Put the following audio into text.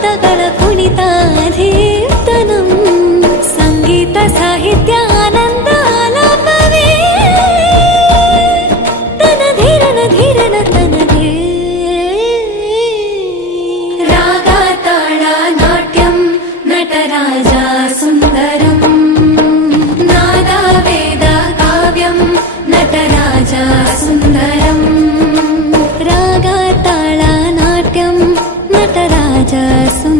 ಪದಗಳ ಕುಣಿತಾಧೀರ್ತನಂ ಸಂಗೀತ ಸಾಹಿತ್ಯ ಆನಂದ ಆಲಾಪವೇ ತನ ಧೀರನ ಧೀರನ ತನದೇ ರಾಗ ತಾಳ ನಾಟ್ಯಂ ನಟರಾಜ ಸುಂದರಂ ನಾದ ವೇದ ಕಾವ್ಯಂ ನಟರಾಜ ಸುಂದರಂ ರಾಗ ತಾಳ ನಾಟ್ಯಂ ನಟರಾಜ ಸುಂದರಂ